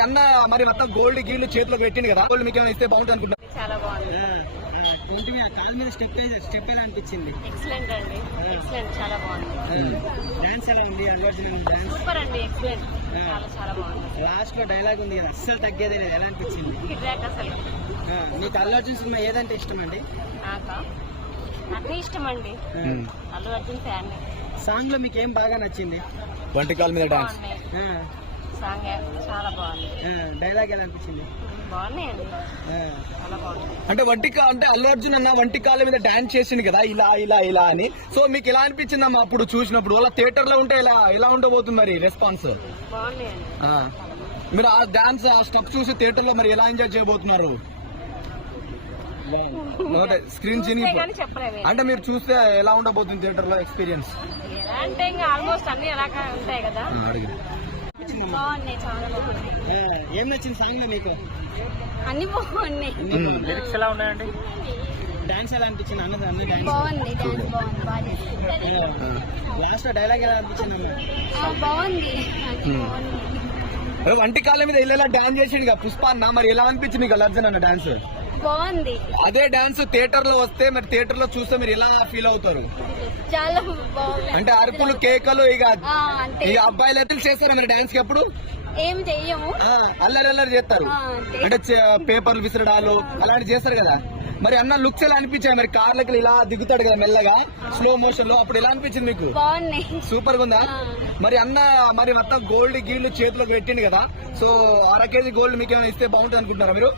అన్న మరి మొత్తం గోల్డ్ గీళ్ళు చేతిలోకి పెట్టింది కదా, గోల్డ్ మీకు ఏమైనా ఇస్తే బాగుంటుంది అనుకుంటా. చాలా బాగుంది. కాలు మీద స్టెప్ ఎలా అనిపించింది? ఎక్సలెంట్ అండి, ఎక్సలెంట్, చాలా బాగుంది. డాన్స్ ఎలా ఉంది? అల్లు అర్జున్ డాన్స్ సూపర్ అండి, ఎక్సలెంట్, చాలా చాలా బాగుంది. లాస్ట్ లో డైలాగ్ ఉంది కదా, అస్సలు తగ్గేది లేదు, ఎలా అనిపించింది? కిడ్రాక్ అసలు. మీకు అల్లు అర్జున్ సినిమా ఏదంటే ఇష్టం అండి? నాకు ఇష్టం అండి, అల్లు అర్జున్ ఫ్యాన్. సాంగ్ లో మీకు ఏం బాగా నచ్చింది? వంటికాల మీద డాన్స్. సాంగ్ చాలా బాగుంది. డైలాగ్ ఎలా అనిపించింది? బాగున్నాయండి, చాలా బాగుంది. అంటే అంటే అల్లు అర్జున్ అన్న వంటికాల మీద డాన్స్ చేసింది కదా, ఇలా ఇలా ఇలా అని. సో మీకు ఎలా అనిపించింది అమ్మా అప్పుడు చూసినప్పుడు? వాళ్ళ థియేటర్ లో ఉంటే ఎలా ఉండబోతుంది మరి రెస్పాన్స్? బాగున్నాయండి. మీరు ఆ డాన్స్ ఆ స్టెప్ చూసి థియేటర్ లో మరి ఎలా ఎంజాయ్ చేయబోతున్నారు? స్క్రీన్ అంటే మీరు చూస్తే ఎలా ఉండబోతుంది థియేటర్ లో ఎక్స్పీరియన్స్? ఎలా అంటే ఇంకా ఆల్మోస్ట్ అన్ని ఎలా ఉంటాయి కదా. బాగున్నాయి, చాలా బాగున్నాయి. ఏం నచ్చింది సాంగ్ లో మీకు? అన్ని బాగున్నాయి. లిరిక్స్ ఎలా ఉన్నాయండి? డాన్స్ ఎలా అనిపించింది? బాగుంది, డాన్స్ బాగుంది. లాస్ట్ డైలాగ్ ఎలా అనిపించింది? బాగుంది. వంటికాల మీద ఇలా డాన్స్ చేసిండు కదా పుష్ప అన్న, మరి ఎలా అనిపించింది మీకు అల్లు అర్జున్ అన్న డాన్స్? బాగుంది. అదే డాన్స్ థియేటర్ లో వస్తే మరి థియేటర్ లో చూస్తే మీరు ఎలా ఫీల్ అవుతారు? చాలా బాగుంది. అంటే అరుపులు కేకలు ఇక ఈ అబ్బాయిలు అయితే చేస్తారు మరి డాన్స్ కి ఎప్పుడు ఏం చెయ్యము, అల్లరి చేస్తారు. అంటే పేపర్లు విసరడాలు అలాంటి చేస్తారు కదా. మరి అన్న లుక్స్ ఎలా అనిపించాయి? మరి కార్లకి ఇలా దిగుతాడు కదా మెల్లగా స్లో మోషన్ లో, అప్పుడు ఎలా అనిపించింది మీకు? బాగున్నాయి, సూపర్ గా ఉందా? మరి అన్న మరి మొత్తం గోల్డ్ గీళ్ళు చేతిలోకి పెట్టింది కదా, సో 1/2 kg గోల్డ్ మీకు ఏమైనా ఇస్తే బాగుంటుంది అనుకుంటున్నారా మీరు?